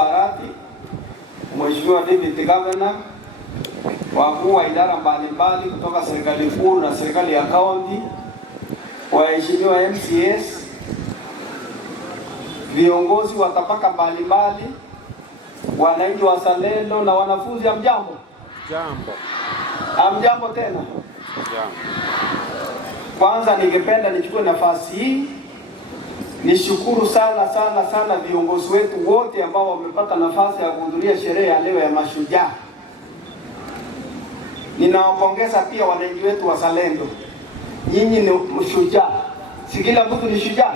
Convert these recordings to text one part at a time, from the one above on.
Barati, Mheshimiwa Deputy Governor, wakuu wa idara mbalimbali kutoka serikali kuu na serikali ya kaunti, waheshimiwa MCS, viongozi wa tabaka mbalimbali, wananchi wazalendo na wanafunzi, hamjambo? Jambo. Hamjambo tena? Jambo. Kwanza ningependa nichukue nafasi hii nishukuru sana viongozi wetu wote ambao wamepata nafasi ya kuhudhuria sherehe ya leo ya mashujaa. Ninawapongeza pia wananchi wetu wazalendo. Nyinyi ni mshujaa. Si kila mtu ni shujaa.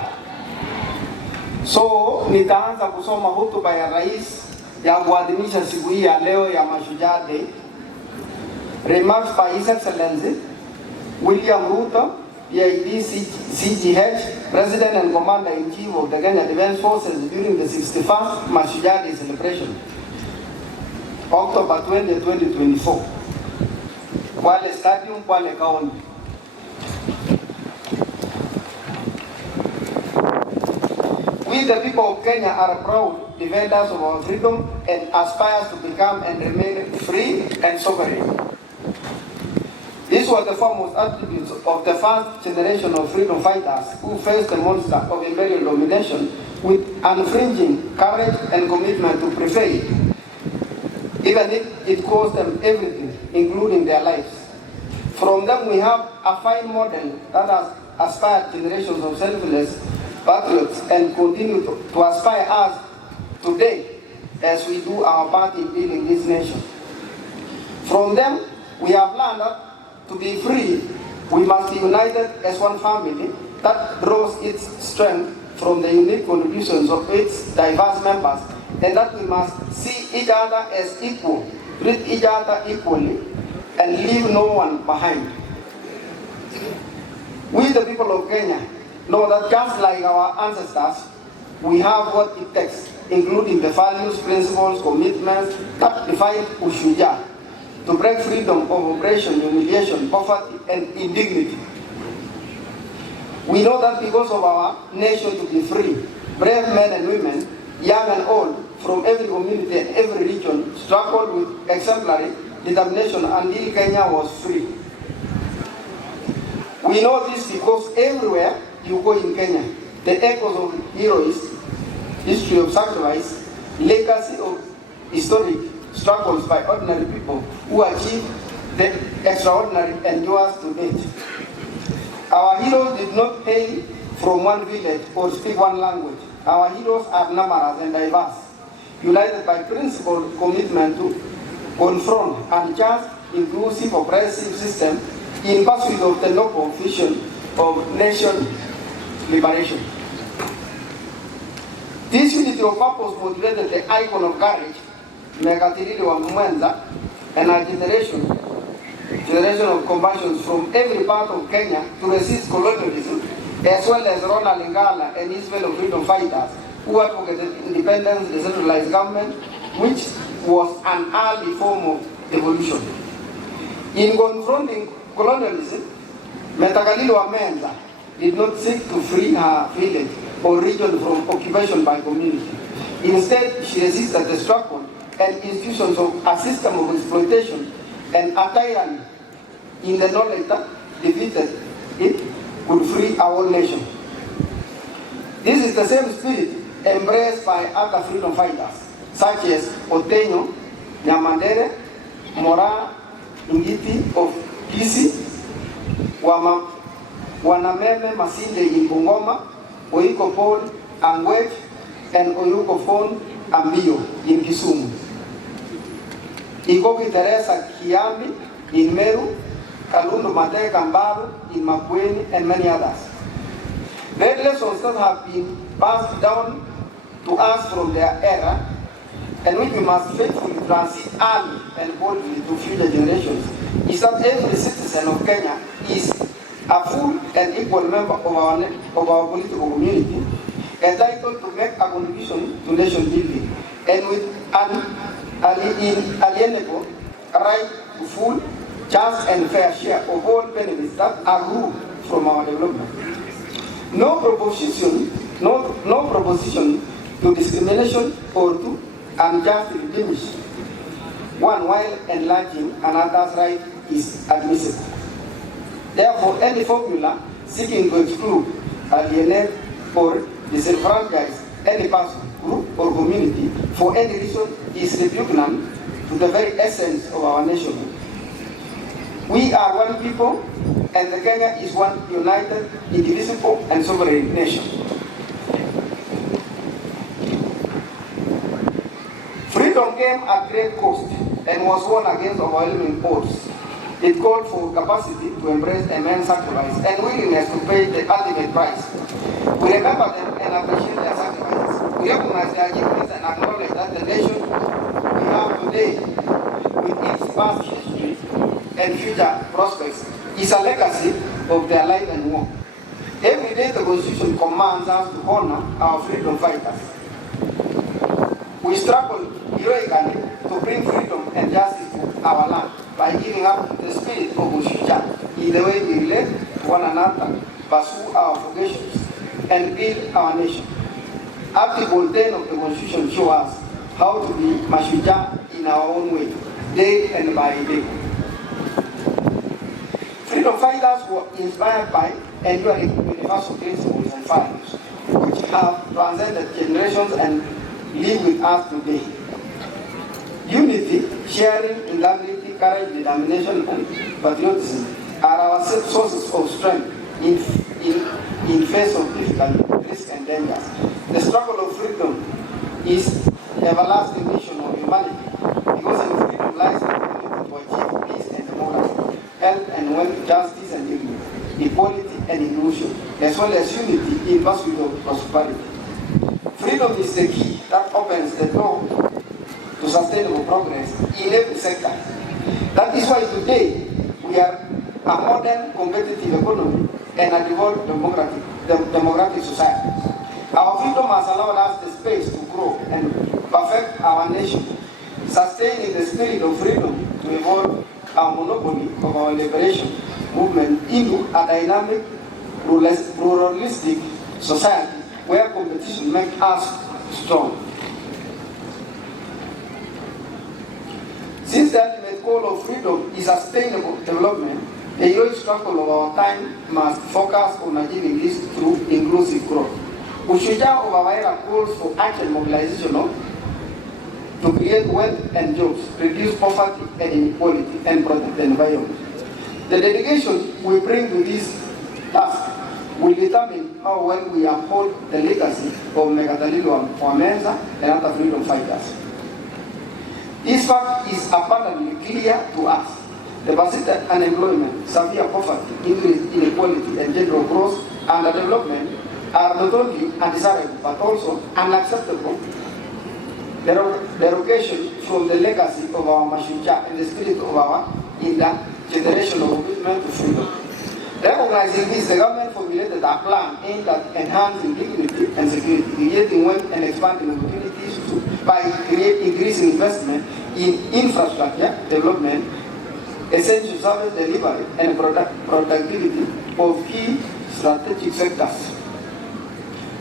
So nitaanza kusoma hotuba ya rais ya kuadhimisha siku hii ya leo ya Mashujaa Day. Remarks by His Excellency William Ruto, PID CGH, President and Commander-in-Chief of the Kenya Defence Forces during the 61st Mashujaa Day celebration, October 20, 2024, Kwale Stadium, Kwale County. We, the people of Kenya, are proud defenders of our freedom and aspire to become and remain free and sovereign. These were the foremost attributes of the first generation of freedom fighters who faced the monster of imperial domination with unflinching courage and commitment to prevail, even if it cost them everything, including their lives. From them we have a fine model that has aspired generations of selfless patriots and continue to aspire us today as we do our part in building this nation. From them we have learned that to be free, we must be united as one family that draws its strength from the unique contributions of its diverse members, and that we must see each other as equal, treat each other equally, and leave no one behind. We, the people of Kenya, know that just like our ancestors, we have what it takes, including the values, principles, commitments that define Ushujaa, to break freedom of oppression, humiliation, poverty, and indignity. We know that because of our nation to be free, brave men and women, young and old, from every community and every region, struggled with exemplary determination until Kenya was free. We know this because everywhere you go in Kenya, the echoes of heroism, history of sacrifice, legacy of historic struggles by ordinary people who achieved the extraordinary endures to date. Our heroes did not hail from one village or speak one language. Our heroes are numerous and diverse, united by principle, commitment to confront unjust, inclusive, oppressive system in pursuit of the noble vision of nation liberation. This unity of purpose motivated the icon of courage, Mekatirili wa Mwenza, and a generation of compassion from every part of Kenya to resist colonialism, as well as Ronald Ngala and his fellow freedom fighters who advocated independence, decentralized government, which was an early form of evolution. In confronting colonialism, Mekatirili wa Mwenza did not seek to free her village or region from occupation by community. Instead, she resisted the struggle and institutions of a system of exploitation and a tyranny in the knowledge that defeated it could free our nation. This is the same spirit embraced by other freedom fighters such as Otenyo, Nyamandere, Mora, Ngiti of Kisii, Wanameme Masinde in Bungoma, Oiko Paul Angwech, and Oyuko Fon Ambio in Kisumu. Igoki Teresa Kiambi in Meru, Kalundu Mate Kambaru in Makueni, and many others. Great lessons that have been passed down to us from their era, and which we must faithfully transit early and boldly to future generations, is that every citizen of Kenya is a full and equal member of our political community, entitled to make a contribution to nation building, and with an inalienable right to full, just, and fair share of all benefits that accrue from our development. No proposition to discrimination or to unjustly diminished one while enlarging another's right is admissible. Therefore, any formula seeking to exclude, alienate, or disenfranchise any person, group, or community for any reason is repugnant to the very essence of our nation. We are one people, and the Kenya is one united, indivisible, and sovereign nation. Freedom came at great cost and was won against overwhelming odds. It called for capacity to embrace immense sacrifice and willingness to pay the ultimate price. We remember them and appreciate their sacrifices. We recognize their achievements and acknowledge that the nation we have today, with its past history and future prospects, is a legacy of their life and work. Every day the Constitution commands us to honor our freedom fighters. We struggle heroically to bring freedom and justice to our land by giving up the spirit of Suguta in the way we relate to one another, pursue our vocations, and build our nation. Article 10 of the Constitution shows us how to be Mashujaa in our own way, day and by day. Freedom fighters were inspired by enduring universal principles and values, which have transcended generations and live with us today. Unity, sharing, integrity, courage, determination, and patriotism are our sources of strength in face of difficulty, risk, and dangers. The struggle of freedom is the everlasting mission of humanity, because in freedom lies the ability to achieve peace and democracy, health and wealth, justice and dignity, equality and inclusion, as well as unity in pursuit of prosperity. Freedom is the key that opens the door to sustainable progress in every sector. That is why today we are a modern competitive economy and a developed democratic society. Our freedom has allowed us the space to grow and perfect our nation, sustaining the spirit of freedom to evolve our monopoly of our liberation movement into a dynamic, pluralistic society where competition makes us strong. Since the ultimate goal of freedom is sustainable development, the heroic struggle of our time must focus on achieving this through inclusive growth. Ushujaa of our era calls for urgent mobilization to create wealth and jobs, reduce poverty and inequality, and protect the environment. The dedication we bring to this task will determine how well we uphold the legacy of Megatalilo Wamenza and other freedom fighters. This fact is abundantly clear to us. The persistent unemployment, severe poverty, increased inequality, and general growth and development are not only undesirable but also unacceptable derogation from the legacy of our Mashujaa and the spirit of our intergenerational commitment to freedom. Recognizing this, the government formulated a plan aimed at enhancing dignity and security, creating wealth and expanding opportunities by increasing investment in infrastructure development, essential service delivery, and productivity of key strategic sectors.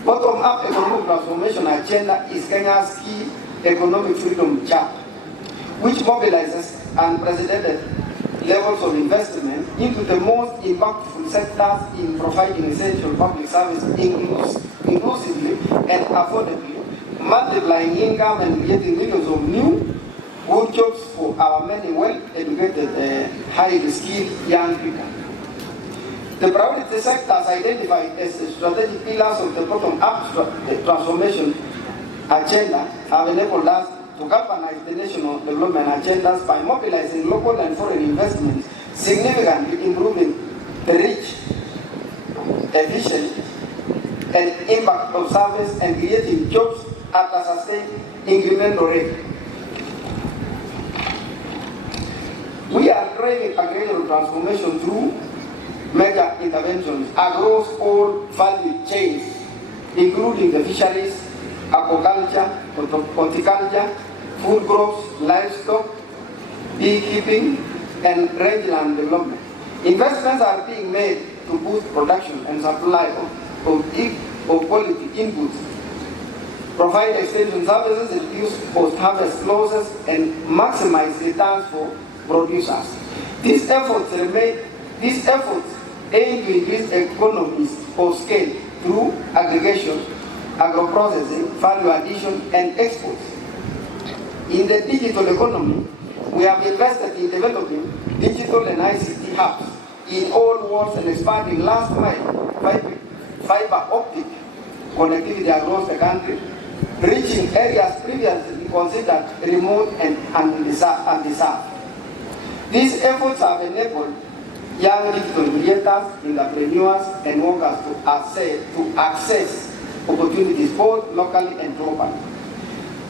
Bottom-up economic transformation agenda is Kenya's key economic freedom chapter, which mobilizes unprecedented levels of investment into the most impactful sectors in providing essential public services inclusively and affordably, multiplying income and creating millions of new good jobs for our many well-educated, highly skilled young people. The priority sectors identified as the strategic pillars of the bottom-up transformation agenda have enabled us to galvanize the national development agendas by mobilizing local and foreign investments, significantly improving the reach, efficiency, and impact of service, and creating jobs at a sustained incremental rate. We are driving agricultural transformation through mega interventions across all value chains, including the fisheries, aquaculture, horticulture, food crops, livestock, beekeeping, and rangeland development. Investments are being made to boost production and supply of quality inputs provide extension services, reduce post-harvest losses, and maximize returns for producers. These efforts aim to increase economies of scale through aggregation, agro-processing, value addition, and exports. In the digital economy, we have invested in developing digital and ICT hubs in all wards and expanding last mile fiber optic connectivity across the country, reaching areas previously considered remote and undeserved. These efforts have enabled young digital creators, entrepreneurs, and workers to access opportunities both locally and globally.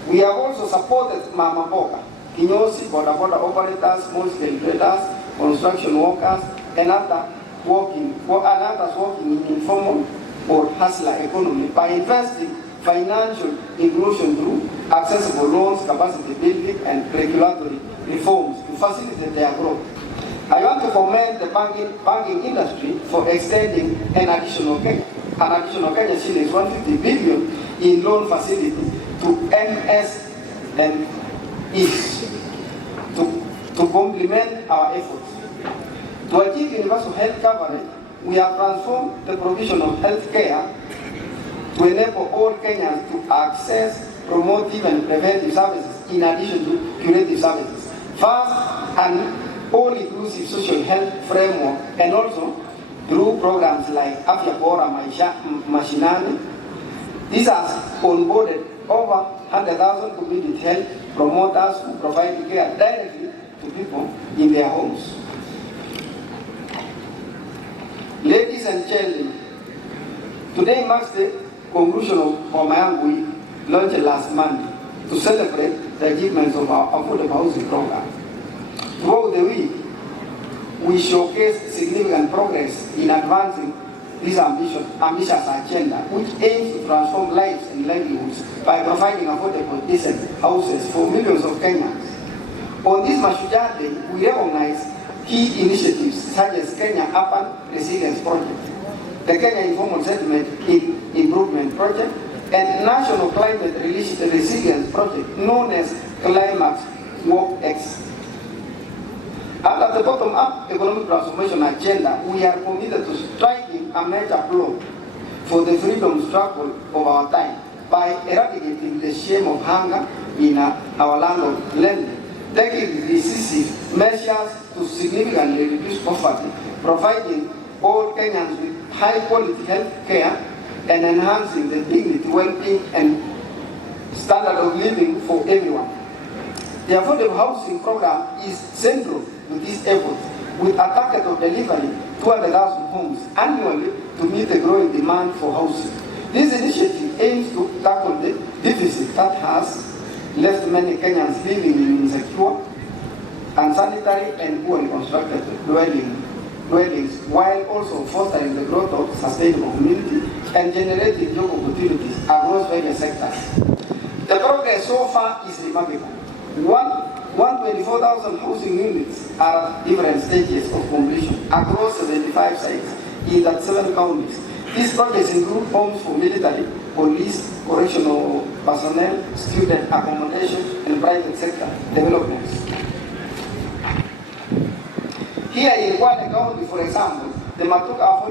We have also supported Mama Mboga, kinyozi, boda operators, small-scale traders, construction workers, and others working in informal or hustler economy by investing financial inclusion through accessible loans, capacity building, and regulatory reforms to facilitate their growth. I want to commend the banking industry for extending an additional Kenya shillings 150 billion in loan facilities to MSMEs to complement our efforts. To achieve universal health coverage, we have transformed the provision of health care to enable all Kenyans to access promotive and preventive services in addition to curative services. First, an all-inclusive social health framework, and also through programs like Afya Bora Mashinani. These have onboarded over 100,000 community health promoters who provide care directly to people in their homes. Ladies and gentlemen, today marks the conclusion of Omorai Week, launched last Monday, to celebrate the achievements of our affordable housing program. Throughout the week, we showcase significant progress in advancing this ambitious agenda, which aims to transform lives and livelihoods by providing affordable, decent houses for millions of Kenyans. On this Mashujaa Day, we recognize key initiatives such as Kenya Urban Resilience Project, the Kenya Informal Settlement Improvement Project, and National Climate Resilience Project, known as Climax Work X. Under the bottom-up economic transformation agenda, we are committed to striking a major blow for the freedom struggle of our time by eradicating the shame of hunger in our land of lending, taking decisive measures to significantly reduce poverty, providing all Kenyans with high-quality health care, and enhancing the dignity, well-being, and standard of living for everyone. The affordable housing program is central to this effort, with a target of delivering 200,000 homes annually to meet the growing demand for housing. This initiative aims to tackle the deficit that has left many Kenyans living in insecure, unsanitary, and poorly constructed dwellings, while also fostering the growth of sustainable community and generating job opportunities across various sectors. The progress so far is remarkable. 124,000 housing units are at different stages of completion across 75 sites in 37 counties. These projects include homes for military, police, correctional personnel, student accommodation, and private sector developments. Here in Kwale County, for example, the Matuka